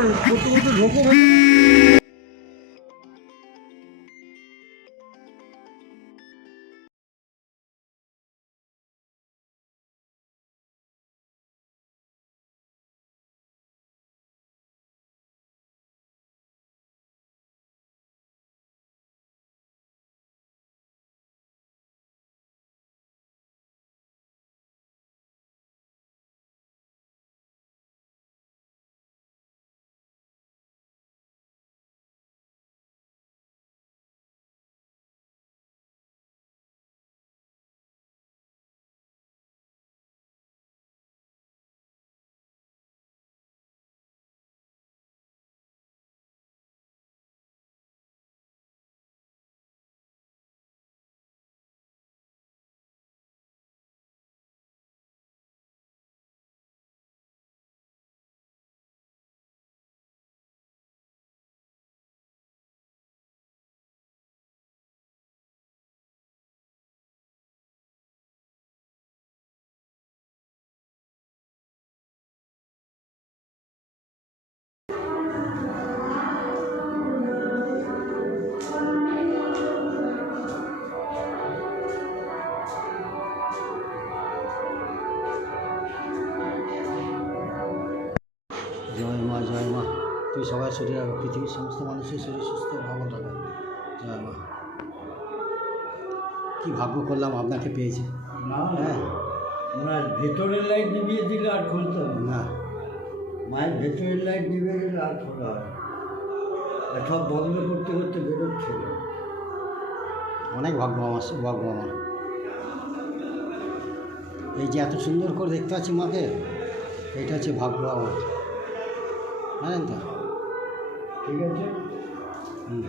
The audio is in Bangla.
এবার করতে করতে ঢোকো। জয় মা, জয় মা। তুই সবার শরীর রাখো, পৃথিবীর সমস্ত মানুষের শরীর সুস্থ ভালো রাখো। জয় মা। কী ভাগ্য করলাম আপনাকে পেয়েছি। না, হ্যাঁ, মায়ের ভেতরের লাইট নিভিয়ে দিলে আর খুলতে হবে না। না, মায়ের ভেতরের লাইট নিভে গেলে আর খোলা হয় না। আর সব বন্ধ করতে করতে বেরোচ্ছে না। অনেক ভাগ্য আমার, ভাগ্য আমার। এই যে এত সুন্দর করে দেখতে পাচ্ছি মাকে, এটা হচ্ছে ভাগ্য আমার, জানেন তো? ঠিক আছে। হুম।